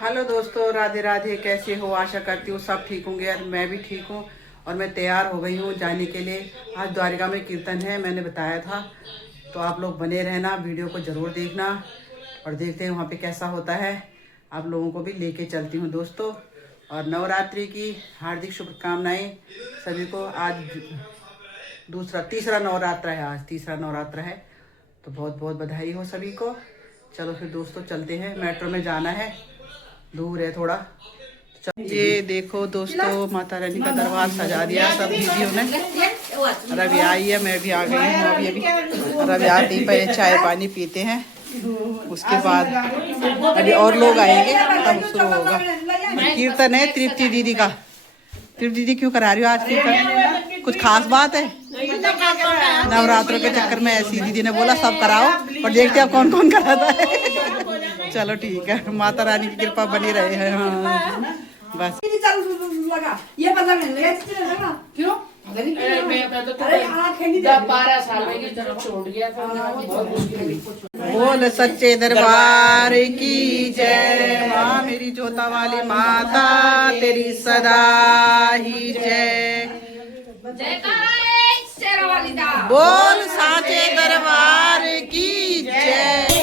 Hello दोस्तों, राधे राधे। कैसे हो? आशा करती हूँ सब ठीक होंगे और मैं भी ठीक हूँ। और मैं तैयार हो गई हूँ जाने के लिए। आज द्वारिका में कीर्तन है, मैंने बताया था। तो आप लोग बने रहना, वीडियो को ज़रूर देखना और देखते हैं वहाँ पे कैसा होता है। आप लोगों को भी लेके चलती हूँ दोस्तों। और नवरात्रि की हार्दिक शुभकामनाएं सभी को। आज तीसरा नवरात्र है। आज तीसरा नवरात्र है, तो बहुत बहुत बधाई हो सभी को। चलो फिर दोस्तों चलते हैं, मेट्रो में जाना है, दूर है थोड़ा। ये देखो दोस्तों, माता रानी का दरबार सजा दिया सब दीदियों ने। और अभी आई है, मैं भी आ गई हूँ अभी। और अभी आते ही पहले चाय पानी पीते हैं, उसके बाद अभी और लोग आएंगे तब शुरू होगा। कीर्तन है तृप्ति दीदी का। तृप्ति दीदी क्यों करा रही हो आज कीर्तन? कुछ खास बात है? नवरात्रों के चक्कर में ऐसी दीदी ने बोला सब कराओ, और देखते हैं कौन कौन कराता है। चलो ठीक है, माता रानी की कृपा बनी रहे है। हाँ बस। ये क्यों? 12 साल में छोड़ गया था। बोल सच्चे दरबार की जय। माँ मेरी जोता वाली माता तेरी सदा ही जय। बोल साचे दरबार की जय।